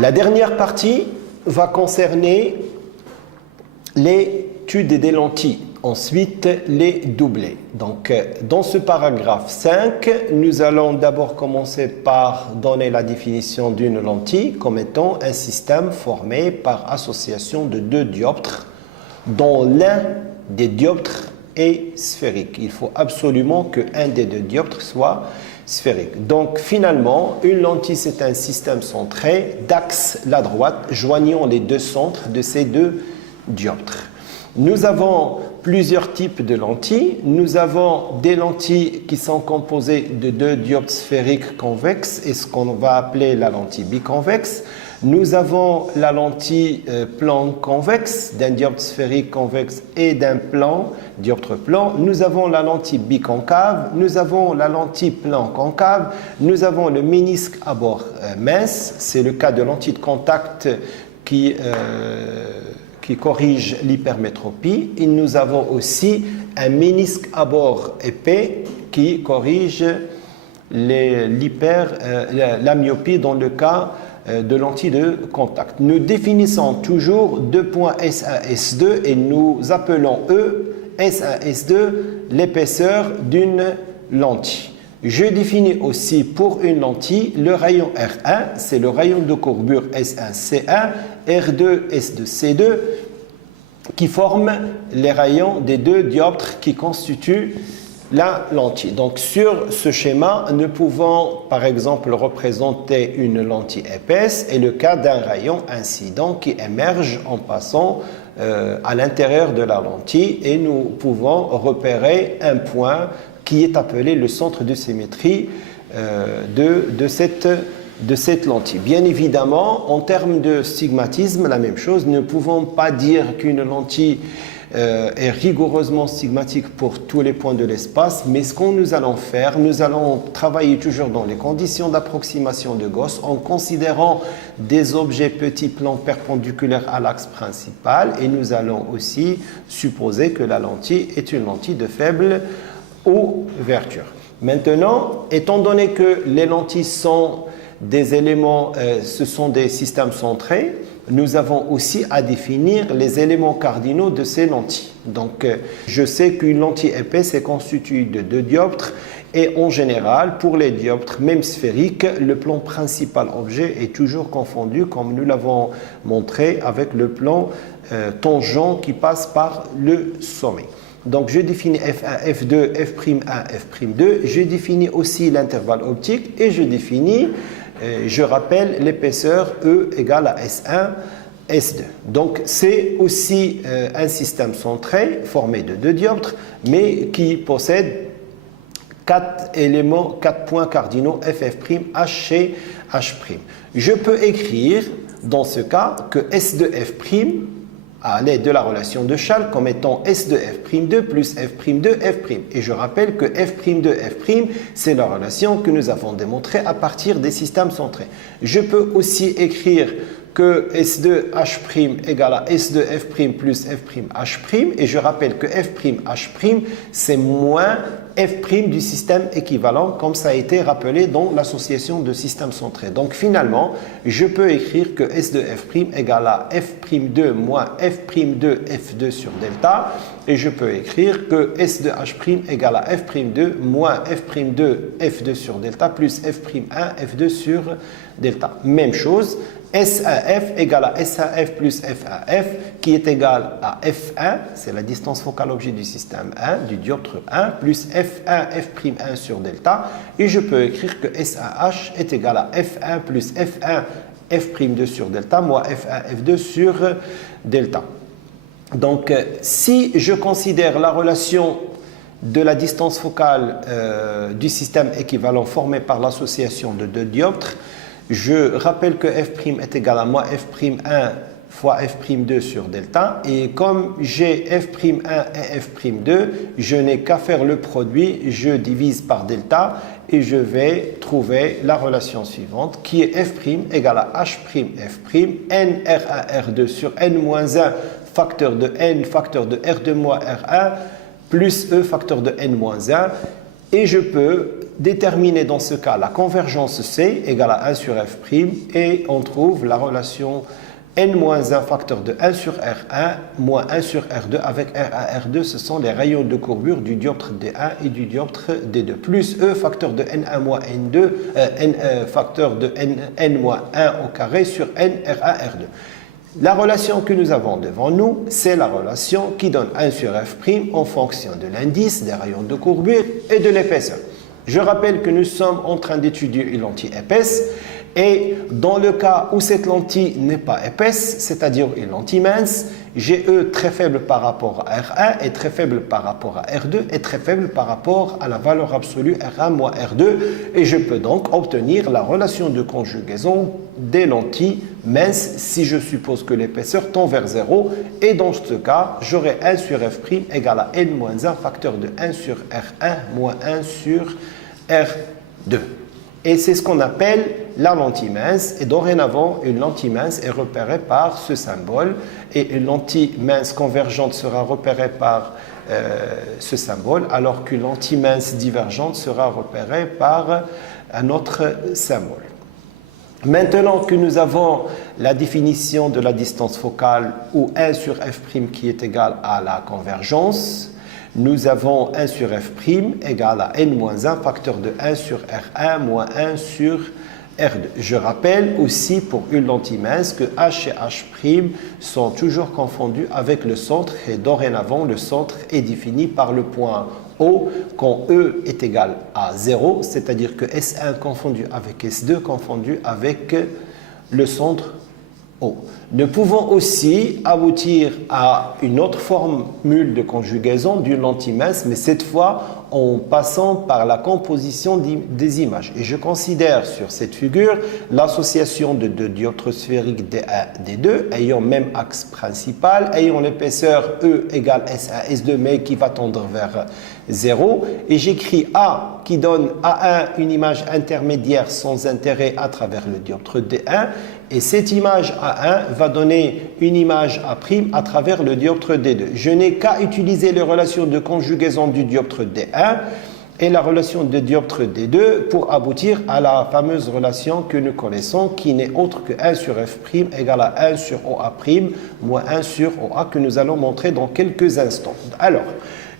La dernière partie va concerner l'étude des lentilles, ensuite les doublés. Donc, dans ce paragraphe 5, nous allons d'abord commencer par donner la définition d'une lentille comme étant un système formé par association de deux dioptres, dont l'un des dioptres est sphérique. Il faut absolument qu'un des deux dioptres soit sphérique. Donc finalement, une lentille, c'est un système centré d'axe la droite joignant les deux centres de ces deux dioptres. Nous avons plusieurs types de lentilles. Nous avons des lentilles qui sont composées de deux dioptres sphériques convexes et ce qu'on va appeler la lentille biconvexe. Nous avons la lentille plan convexe, d'un dioptre sphérique convexe et d'un plan, dioptre plan. Nous avons la lentille biconcave, nous avons la lentille plan concave, nous avons le ménisque à bord mince, c'est le cas de lentille de contact qui corrige l'hypermétropie. Et nous avons aussi un ménisque à bord épais qui corrige la myopie dans le cas de lentilles de contact. Nous définissons toujours deux points S1, S2 et nous appelons eux S1, S2 l'épaisseur d'une lentille. Je définis aussi pour une lentille le rayon R1, c'est le rayon de courbure S1, C1, R2, S2, C2 qui forment les rayons des deux dioptres qui constituent la lentille. Donc sur ce schéma, nous pouvons par exemple représenter une lentille épaisse et le cas d'un rayon incident qui émerge en passant à l'intérieur de la lentille et nous pouvons repérer un point qui est appelé le centre de symétrie de cette lentille. Bien évidemment, en termes de stigmatisme, la même chose, nous ne pouvons pas dire qu'une lentille est rigoureusement stigmatique pour tous les points de l'espace, mais ce que nous allons faire, nous allons travailler toujours dans les conditions d'approximation de Gauss en considérant des objets petits plans perpendiculaires à l'axe principal et nous allons aussi supposer que la lentille est une lentille de faible ouverture. Maintenant, étant donné que les lentilles sont des éléments, ce sont des systèmes centrés, nous avons aussi à définir les éléments cardinaux de ces lentilles. Donc, je sais qu'une lentille épaisse est constituée de deux dioptres et en général, pour les dioptres, même sphériques, le plan principal objet est toujours confondu comme nous l'avons montré avec le plan tangent qui passe par le sommet. Donc, je définis F1, F2, F'1, F'2. Je définis aussi l'intervalle optique et je définis, je rappelle, l'épaisseur E égale à S1, S2. Donc, c'est aussi un système centré formé de deux dioptres, mais qui possède quatre éléments, quatre points cardinaux FF', H et H'. Je peux écrire dans ce cas que S2F' à l'aide de la relation de Schall comme étant S2F'2 plus F'2 F'. Et je rappelle que F'2 F', c'est la relation que nous avons démontrée à partir des systèmes centrés. Je peux aussi écrire que S2H' égale à S2F' plus F'H', et je rappelle que F'H' c'est moins F' du système équivalent, comme ça a été rappelé dans l'association de systèmes centrés. Donc finalement, je peux écrire que S2F' égale à F'2 moins F'2 F2 sur delta, et je peux écrire que S2H' égale à F'2 moins F'2 F2 sur delta plus F'1 F2 sur delta. Même chose, S1F égale à S1F plus F1F qui est égal à F1, c'est la distance focale objet du système 1, du dioptre 1, plus F1 F'1 sur delta. Et je peux écrire que S1H est égal à F1 plus F1 F'2 sur delta moins F1 F2 sur delta. Donc, si je considère la relation de la distance focale du système équivalent formée par l'association de deux dioptres, je rappelle que F' est égal à moins F'1 fois F'2 sur delta. Et comme j'ai F'1 et F'2, je n'ai qu'à faire le produit, je divise par delta et je vais trouver la relation suivante qui est F' égale à H' F', N R1 R2 sur N-1 facteur de N facteur de R2 moins R1 plus E facteur de N-1. Et je peux déterminer dans ce cas la convergence C égale à 1 sur F' et on trouve la relation n-1 facteur de 1 sur R1 moins 1 sur R2 avec R1, R2, ce sont les rayons de courbure du dioptre D1 et du dioptre D2, plus E facteur de N1 moins N2, facteur de N moins 1 au carré sur N R1, R2. La relation que nous avons devant nous, c'est la relation qui donne 1 sur F' en fonction de l'indice, des rayons de courbure et de l'épaisseur. Je rappelle que nous sommes en train d'étudier une lentille épaisse et dans le cas où cette lentille n'est pas épaisse, c'est-à-dire une lentille mince, j'ai E très faible par rapport à R1 et très faible par rapport à R2 et très faible par rapport à la valeur absolue R1 moins R2 et je peux donc obtenir la relation de conjugaison des lentilles minces si je suppose que l'épaisseur tend vers 0 et dans ce cas, j'aurai 1 sur F' égale à n-1 facteur de 1 sur R1 moins 1 sur R2. Et c'est ce qu'on appelle la lentille mince. Et dorénavant, une lentille mince est repérée par ce symbole. Et une lentille mince convergente sera repérée par ce symbole, alors qu'une lentille mince divergente sera repérée par un autre symbole. Maintenant que nous avons la définition de la distance focale, ou 1 sur F' qui est égal à la convergence, nous avons 1 sur F' égale à n-1 facteur de 1 sur R1 moins 1 sur R2. Je rappelle aussi pour une lentille mince que H et H' sont toujours confondus avec le centre et dorénavant le centre est défini par le point O quand E est égal à 0, c'est-à-dire que S1 confondu avec S2 confondu avec le centre O. Nous pouvons aussi aboutir à une autre formule de conjugaison d'une lentille mince, mais cette fois en passant par la composition des images. Et je considère sur cette figure l'association de deux dioptres sphériques D1, D2 ayant même axe principal, ayant l'épaisseur E égale S1, S2, mais qui va tendre vers 0. Et j'écris A qui donne A1 une image intermédiaire sans intérêt à travers le dioptre D1. Et cette image A1 va donner une image A' à travers le dioptre D2. Je n'ai qu'à utiliser les relations de conjugaison du dioptre D1 et la relation de dioptre D2 pour aboutir à la fameuse relation que nous connaissons qui n'est autre que 1 sur F' égale à 1 sur OA' moins 1 sur OA que nous allons montrer dans quelques instants. Alors,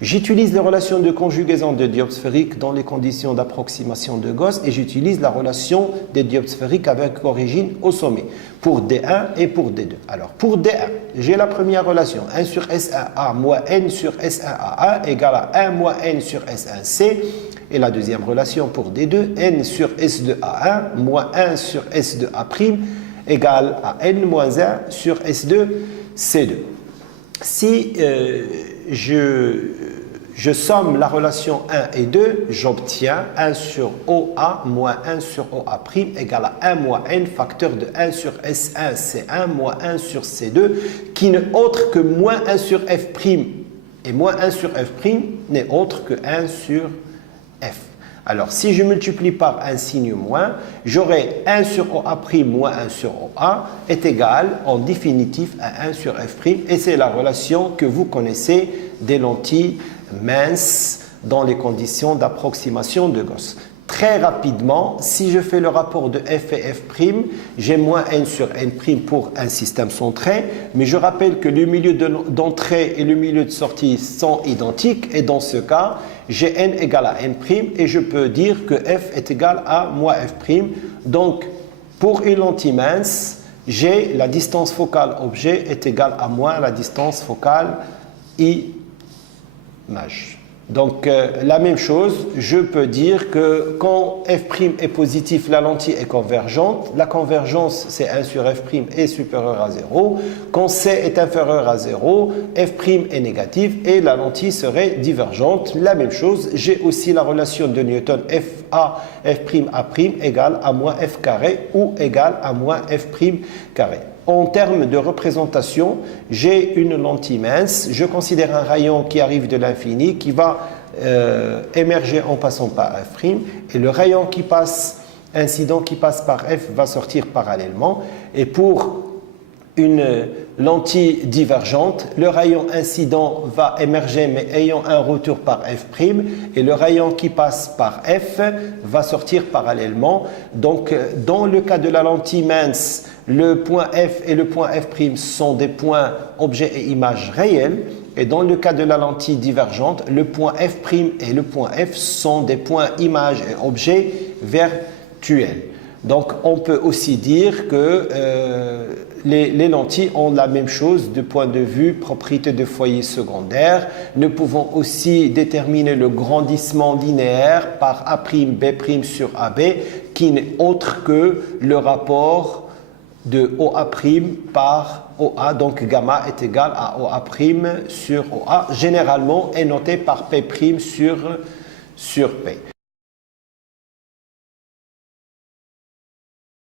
j'utilise les relations de conjugaison des dioptres sphériques dans les conditions d'approximation de Gauss et j'utilise la relation des dioptres sphériques avec origine au sommet pour D1 et pour D2. Alors pour D1, j'ai la première relation 1 sur S1A moins N sur S1A1 égale à 1 moins N sur S1C et la deuxième relation pour D2, N sur S2A1 moins 1 sur S2A' égale à N moins 1 sur S2C2. Si je somme la relation 1 et 2, j'obtiens 1 sur OA moins 1 sur OA' égale à 1 moins N facteur de 1 sur S1 C1 moins 1 sur C2 qui n'est autre que moins 1 sur F'. Et moins 1 sur F' n'est autre que 1 sur F. Alors, si je multiplie par un signe moins, j'aurai 1 sur OA' moins 1 sur OA est égal en définitif à 1 sur F'. Et c'est la relation que vous connaissez des lentilles minces dans les conditions d'approximation de Gauss. Très rapidement, si je fais le rapport de F et F', j'ai moins N sur N' pour un système centré, mais je rappelle que le milieu d'entrée et le milieu de sortie sont identiques, et dans ce cas, j'ai N égale à N', et je peux dire que F est égal à moins F'. Donc, pour une lentille mince, j'ai la distance focale objet est égale à moins la distance focale image. Donc, la même chose, je peux dire que quand F' est positif, la lentille est convergente. La convergence, c'est 1 sur F' est supérieur à 0. Quand C est inférieur à 0, F' est négatif et la lentille serait divergente. La même chose, j'ai aussi la relation de Newton FA, F'A' égale à moins F carré ou égale à moins F' carré. En termes de représentation, j'ai une lentille mince. Je considère un rayon qui arrive de l'infini, qui va émerger en passant par F'. Et le rayon qui passe, incident qui passe par F, va sortir parallèlement. Et pour une lentille divergente, le rayon incident va émerger mais ayant un retour par F', et le rayon qui passe par F va sortir parallèlement. Donc, dans le cas de la lentille mince, le point F et le point F' sont des points objet et image réels, et dans le cas de la lentille divergente, le point F' et le point F sont des points image et objet virtuels. Donc, on peut aussi dire que les lentilles ont la même chose du point de vue propriété de foyer secondaire. Nous pouvons aussi déterminer le grandissement linéaire par A', B' sur AB, qui n'est autre que le rapport de OA' par OA, donc gamma est égal à OA' sur OA, généralement est noté par P' sur P.